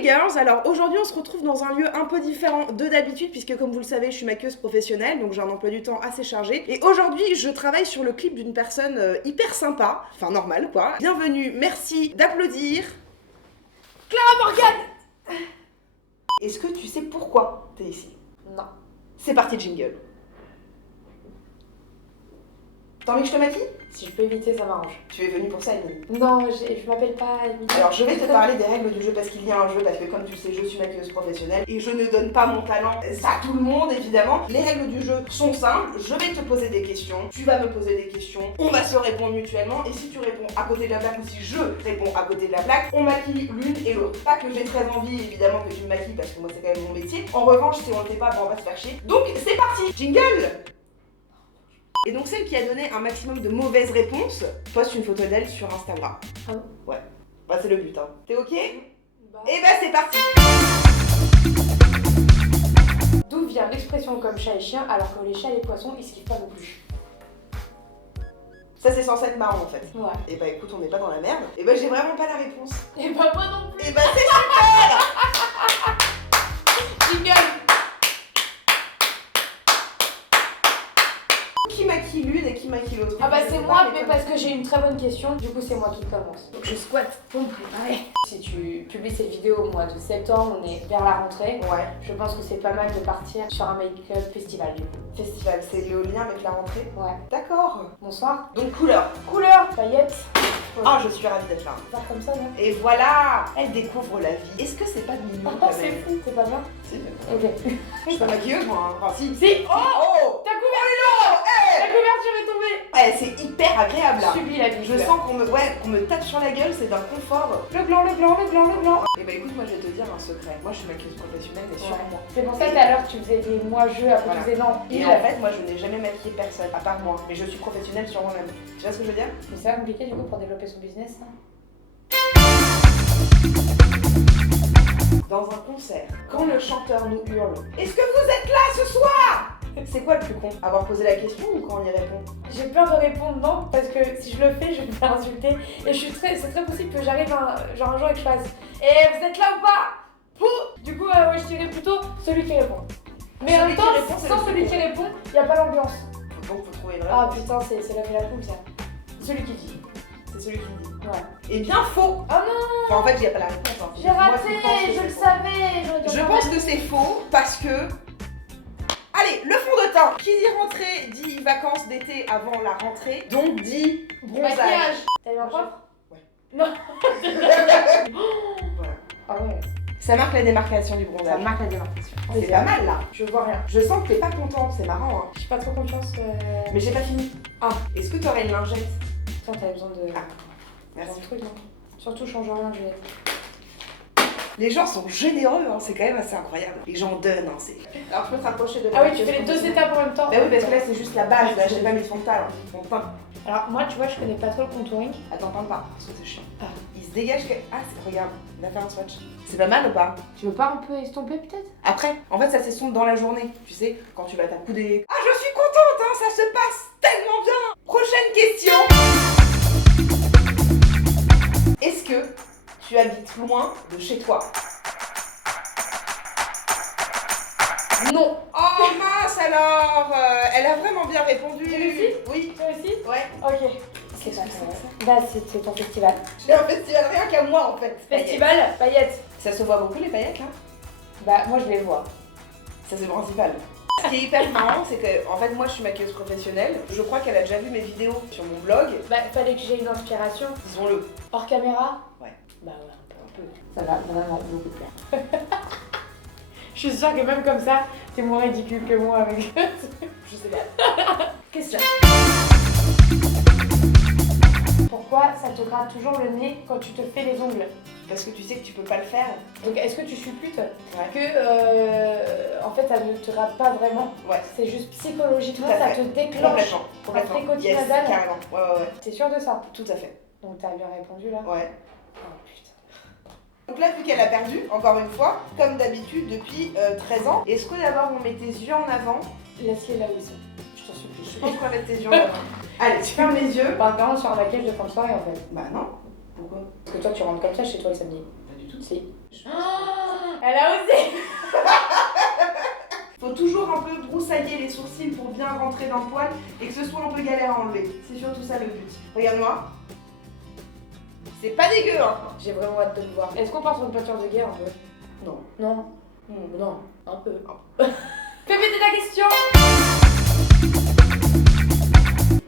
les girls, alors aujourd'hui on se retrouve dans un lieu un peu différent de d'habitude puisque comme vous le savez je suis maquilleuse professionnelle donc j'ai un emploi du temps assez chargé et aujourd'hui je travaille sur le clip d'une personne hyper sympa, enfin normale quoi. Bienvenue, merci d'applaudir Clara Morgan. Est-ce que tu sais pourquoi t'es ici? Non. C'est parti jingle. T'as envie que je te maquille? Si je peux éviter, ça m'arrange. Tu es venue pour ça, Émilie? Non, je m'appelle pas Émilie. Alors je vais te parler des règles du jeu parce qu'il y a un jeu, parce que comme tu sais, je suis maquilleuse professionnelle et je ne donne pas mon talent à tout le monde évidemment. Les règles du jeu sont simples, je vais te poser des questions, tu vas me poser des questions, on va se répondre mutuellement et si tu réponds à côté de la plaque ou si je réponds à côté de la plaque, on maquille l'une et l'autre. Pas que j'ai très envie évidemment que tu me maquilles parce que moi c'est quand même mon métier. En revanche, si on le fait pas, on va se faire chier. Donc c'est parti, jingle. Et donc celle qui a donné un maximum de mauvaises réponses poste une photo d'elle sur Instagram. Ah bon? Ouais. Bah c'est le but hein. T'es ok? Bah. Et bah c'est parti. D'où vient l'expression comme chat et chien alors que les chats et les poissons ils se kiffent pas non plus? Ça c'est censé être marrant en fait. Ouais. Et bah écoute, on n'est pas dans la merde. Et bah j'ai vraiment pas la réponse. Et bah moi non plus. Et bah c'est super. Jingle. Qui maquille l'une et qui maquille l'autre? Ah bah c'est moi, mais parce que j'ai une très bonne question, du coup c'est moi qui commence. Donc je squatte pour me préparer. Si tu publies cette vidéo au mois de septembre, on est vers la rentrée. Ouais. Je pense que c'est pas mal de partir sur un make-up festival du coup. Festival, c'est le lien avec la rentrée? Ouais. D'accord. Bonsoir. Donc couleur. Couleur, paillettes. Ah, je suis ravie d'être là. Faire comme ça, non? Et voilà, elle découvre la vie. Est-ce que c'est pas mignon Oh, quand c'est même? fou, c'est pas bien? Si, mais Ok. je suis pas maquilleuse moi, hein. Enfin si. Si. Oh Ta couverture, Oh la couverture est tombée. Eh, c'est hyper agréable là. Subis la vie. Je sens qu'on me tape sur la gueule, c'est d'un confort. Le blanc, le blanc, le blanc, le blanc. Et bah écoute, moi je vais te dire un secret. Moi je suis maquilleuse professionnelle, mais sur moi. C'est pour ça tout à l'heure tu faisais des moi-je, après Voilà. tu faisais non, Et il. en fait, moi je n'ai jamais maquillé personne, à part moi. Mais je suis professionnelle sur moi-même. Tu vois ce que je veux dire? Mais c'est compliqué du coup pour développer son business, ça. Dans un concert, quand le chanteur nous hurle « Est-ce que vous êtes là ce soir ?» C'est quoi le plus con? Avoir posé la question ou quand on y répond? J'ai peur de répondre non parce que si je le fais, je vais me faire insulter. Et c'est très possible que j'arrive un jour et que je fasse « Eh, vous êtes là ou pas ?» Pouh. Du coup, ouais, je dirais plutôt celui qui répond. Mais en Celui même qui temps, répond, c'est sans le celui plus qui répond, il n'y a pas l'ambiance. Donc faut trouver une Ah réponse. putain, c'est la la poule ça. Celui qui dit. C'est celui qui dit. Ouais. Eh bien faux! Oh non! Enfin, en fait, il n'y a pas la réponse. Hein. J'ai Moi, raté, je pense que je c'est le faux. savais. j'aurais dû Je en pense parler. que c'est faux parce que... Allez, le fond de teint. Qui dit rentrée dit vacances d'été avant la rentrée, donc dit bronzage. Maquillage. T'as eu un propre? Ouais. Non. Voilà. Ah ouais. Ça marque la démarcation du Ça bronzage. marque la démarcation. C'est pas mal là. Je vois rien. Je sens que t'es pas content, c'est marrant hein. J'ai pas trop confiance. Mais j'ai pas fini. Ah. Est-ce que t'aurais une lingette? Putain, t'avais besoin de. Ah, merci. Un truc, non? Surtout, change rien, je vais. Les gens sont généreux, hein, c'est quand même assez incroyable. Les gens donnent, hein, c'est... Alors tu peux te rapprocher de la Ah oui, tu maquilleuse fais les deux professionnelle. étapes en même temps. Bah oui, parce que là c'est juste la base, là j'ai pas mis de fond de teint, fond de teint. Alors, moi, tu vois, je connais pas trop le contouring. Attends, parle pas, parce que c'est chiant. Ah. Il se dégage que... Ah, regarde, on a fait un swatch. C'est pas mal ou pas? Tu veux pas un peu estomper, peut-être? Après, en fait ça s'estompe dans la journée, tu sais, quand tu vas t'accouder. Ah, je suis contente, hein, ça se passe tellement bien. Prochaine question. Est-ce que tu habites loin de chez toi? Non. Oh mince alors elle a vraiment bien répondu. Tu réussis? Oui. Toi aussi? Ouais. Ok. Qu'est-ce que c'est que ça? Bah, c'est ton festival. J'ai un festival rien qu'à moi en fait. Festival, paillettes. Ça se voit beaucoup les paillettes là? Bah, moi, je les vois. Ça c'est le principal. Ce qui est hyper marrant, c'est que en fait moi je suis maquilleuse professionnelle. Je crois qu'elle a déjà vu mes vidéos sur mon blog. Bah, fallait que j'ai une inspiration. Disons-le. Hors caméra? Ouais. Bah, ouais, un peu. Ça va vraiment beaucoup plaire. Je suis sûre que même comme ça, t'es moins ridicule que moi avec. Je sais pas. Question. Pourquoi ça te gratte toujours le nez quand tu te fais les ongles? Parce que tu sais que tu peux pas le faire. Donc est-ce que tu supputes Ouais. que en fait ça ne te gratte pas vraiment? Ouais. C'est juste psychologiquement Tout à ça fait. te déclenche. Complètement. fréquence Yes, nasale. carrément. Ouais. T'es sûre de ça? Tout à fait. Donc t'as bien répondu là? Ouais. Oh putain. Donc là, vu qu'elle a perdu, encore une fois, comme d'habitude depuis 13 ans, est-ce que d'abord on met tes yeux en avant? Laisse-les là où ils sont. Je t'en supplie. Je pense qu'on va mettre tes yeux en avant. Allez, tu fermes les yeux. Par exemple sur un maquillage de fin de soirée en fait. Bah non. Pourquoi? Parce que toi, tu rentres comme ça chez toi le samedi. Pas du tout. Si. Elle a osé. Faut toujours un peu broussailler les sourcils pour bien rentrer dans le poil et que ce soit un peu galère à enlever. C'est surtout ça le but. Regarde-moi. C'est pas dégueu, hein. J'ai vraiment hâte de le voir. Est-ce qu'on part sur une peinture de guerre un peu? Non. Non. Non, un peu. Fais péter ta question.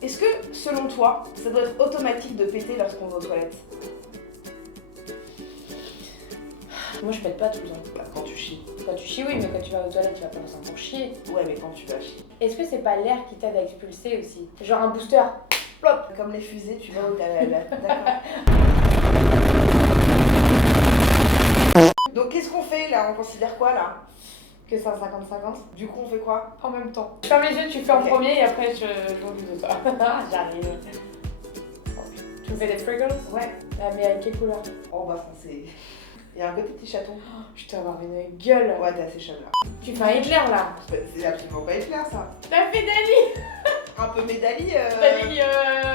Est-ce que, selon toi, ça doit être automatique de péter lorsqu'on va aux toilettes? Moi, je pète pas tout le temps. Bah, quand tu chies. Quand tu chies, oui, mais quand tu vas aux toilettes, tu vas pas dans un pour chier. Ouais, mais quand tu vas chier. Est-ce que c'est pas l'air qui t'aide à expulser aussi? Genre un booster. Plop. Comme les fusées, tu vois où t'as la... D'accord. Donc, qu'est-ce qu'on fait là? On considère quoi là? Que c'est un 50-50. Du coup, on fait quoi? En même temps. Ferme les yeux, tu fais en Ok. premier et après je m'occupe de toi. J'arrive. Tu me fais des sprinkles? Ouais. Ah, mais avec quelle couleur? Oh, bah, c'est... Il y a un côté petit chaton. Je dois avoir une gueule. Ouais, t'es assez chum là. Tu fais un Hitler là. C'est absolument pas éclair ça. T'as fait Dali. Un peu mes Dali. Dali,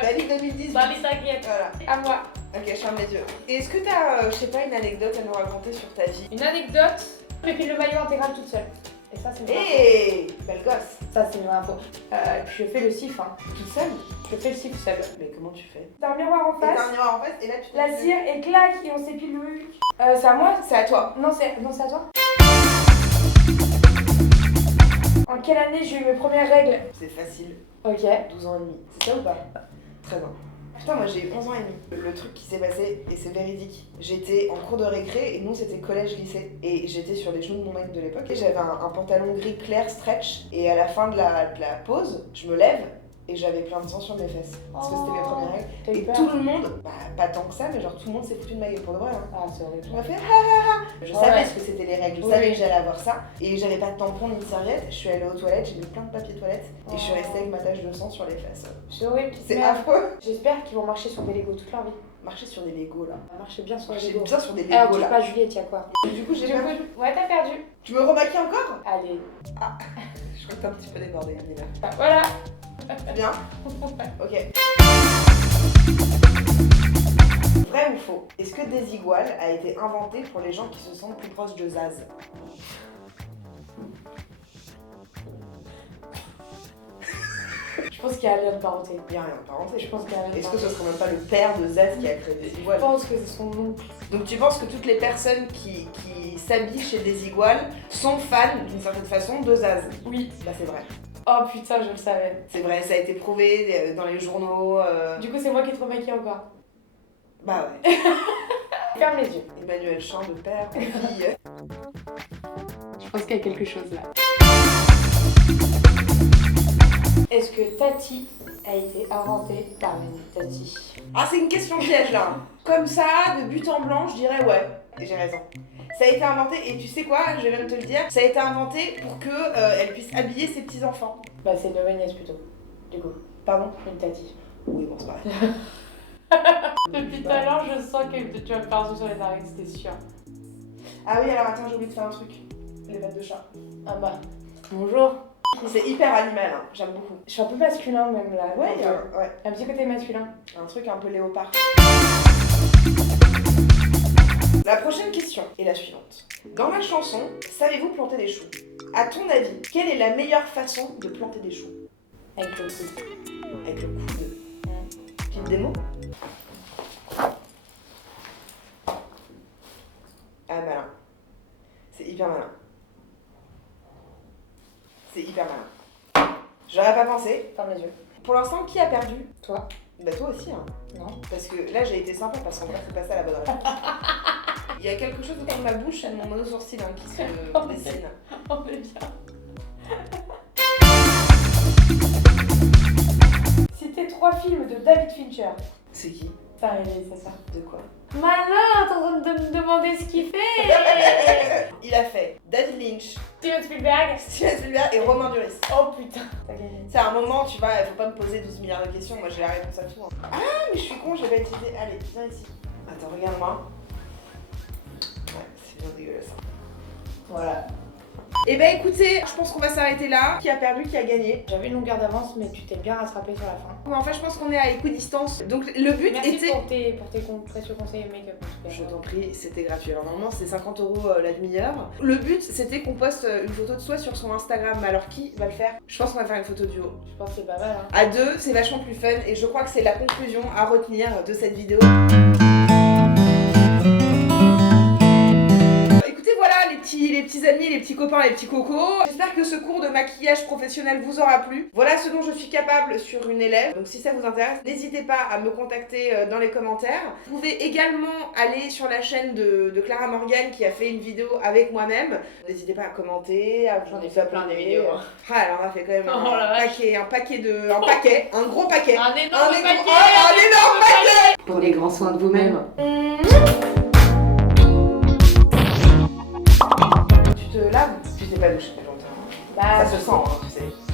Dali 2010. Dali t'inquiète. Voilà. À moi. Ok, je ferme les yeux. Et est-ce que t'as, je sais pas, une anecdote à nous raconter sur ta vie? Une anecdote. Je fais le maillot intégral toute seule. Et ça c'est une vraie Hé, belle gosse. info. Ça c'est une vraie info. Puis je fais le sif hein. Toute seule? Je fais le sif seule. Mais comment tu fais? T'as un miroir en Et t'as face. un miroir en face et là tu te La dis- cire et claque et on s'épile le huc. C'est à moi? C'est à toi. Non, c'est à toi. En quelle année j'ai eu mes premières règles? C'est facile. Ok. 12 ans et demi. C'est ça ou pas? 13 ans. Putain, moi j'ai eu 11 ans et demi. Le truc qui s'est passé, et c'est véridique, j'étais en cours de récré et nous c'était collège-lycée. Et j'étais sur les genoux de mon mec de l'époque. Et j'avais un pantalon gris clair stretch. Et à la fin de la pause, je me lève et j'avais plein de sang sur mes fesses. Parce que c'était mes premières règles. T'as eu Et peur? tout le monde, bah pas tant que ça, mais genre tout le monde s'est foutu de ma gueule pour de vrai. Hein. Ah, c'est horrible. On m'a fait ha ha ha. Je savais Ouais. ce que c'était les règles, je Oui. savais que j'allais avoir ça. Et j'avais pas de tampon ni de serviette. Je suis allée aux toilettes, j'ai mis plein de papier toilette. Et je suis restée avec ma tache de sang sur les fesses. C'est horrible. C'est Merde. affreux. J'espère qu'ils vont marcher sur des Legos toute leur vie. Marcher sur des Legos là. Marcher bien sur les Marcher Legos. bien sur des Alors, Legos tu là. pas Juliette, y'a quoi? Du coup, j'ai Du perdu. coup, ouais, t'as perdu. Tu me remaquilles encore? Allez. Je crois que t'es un petit peu débordée, Amina. Ah, voilà. Bien. Ok. Vrai ou faux? Est-ce que Desigual a été inventé pour les gens qui se sentent plus proches de Zaz? Je pense qu'il y a rien de parenté. Il y a rien de parenté. Je pense qu'il y a rien de Est-ce que parenté. ce serait même pas le père de Zaz qui a créé Je Desigual? pense que c'est son oncle. Donc tu penses que toutes les personnes qui s'habillent chez Desigual sont fans d'une certaine façon de Zaz? Oui. Bah c'est vrai. Oh putain, je le savais. C'est vrai, ça a été prouvé dans les journaux. Du coup, c'est moi qui te remaquille encore. Bah ouais. Ferme les yeux. Emmanuel Champ de père en fille. Je pense qu'il y a quelque chose là. Est-ce que Tati a été inventée par une Tati? Ah, c'est une question piège là. Comme ça, de but en blanc, je dirais ouais. Et j'ai raison. Ça a été inventé, et tu sais quoi, je vais même te le dire, ça a été inventé pour que elle puisse habiller ses petits-enfants. Bah, c'est une nouvelle nièce plutôt. Du coup, Pardon? une Tati. Oui, bon, c'est pareil. Depuis tout à l'heure, je sens que tu vas me faire un truc sur les narines, c'était sûr. Ah oui, alors attends, j'ai oublié de faire un truc. Les pattes de chat. Ah bah, bonjour. C'est hyper animal, hein. J'aime beaucoup. Je suis un peu masculin même là. Ouais, un, peu. ouais. Un petit côté masculin. Un truc un peu léopard. La prochaine question est la suivante. Dans la chanson, savez-vous planter des choux? À ton avis, quelle est la meilleure façon de planter des choux? Avec le coude. Avec le coude. Petite démo? Ah, malin. C'est hyper malin. C'est hyper malin. J'aurais pas pensé. Ferme les yeux. Pour l'instant, qui a perdu? Toi? Bah toi aussi, hein. Non. Parce que là, j'ai été sympa parce qu'en vrai, c'est pas ça la bonne réponse. Il y a quelque chose autour de ma bouche et de mon monosourcil hein, qui se dessine. On est bien. C'était 3 films de David Fincher. C'est qui? Ça réalise, c'est ça. De quoi? Malin, t'es en train de me demander ce qu'il fait. Il a fait David Lynch, Steven Spielberg. Steven Spielberg et Romain Duris. Oh putain, t'as gagné. C'est un moment, tu vois, il faut pas me poser 12 milliards de questions, moi j'ai la réponse à tout. Hein. Ah, mais je suis con, j'ai pas utilisé. Allez, viens ici. Attends, regarde-moi. Ouais, c'est bien dégueulasse. Voilà. Et bah écoutez, je pense qu'on va s'arrêter là. Qui a perdu, qui a gagné? J'avais une longueur d'avance, mais tu t'es bien rattrapé sur la fin. Mais enfin, je pense qu'on est à équidistance. Donc le but Merci était... pour tes précieux conseils make-up en tout cas. Je t'en prie, c'était gratuit. Alors normalement c'est 50 € la demi-heure. Le but c'était qu'on poste une photo de soi sur son Instagram. Alors qui va le faire? Je pense qu'on va faire une photo duo. Je pense que c'est pas mal. Hein. À deux, c'est vachement plus fun et je crois que c'est la conclusion à retenir de cette vidéo. Écoutez, voilà les petits amis, les petits copains, les petits cocos. J'espère que ce cours de maquillage professionnel vous aura plu. Voilà ce dont je suis capable sur une élève. Donc si ça vous intéresse, n'hésitez pas à me contacter dans les commentaires. Vous pouvez également aller sur la chaîne de Clara Morgan qui a fait une vidéo avec moi-même. N'hésitez pas à commenter, à J'en ai fait plein des vidéos. Hein. Ah, elle en a fait quand même Oh, un gros paquet. Un énorme paquet. Un énorme paquet. Prenez grand soin de vous-même. Tu te laves? Tu t'es pas douché longtemps. Bah, Ça se sent, hein, tu sais.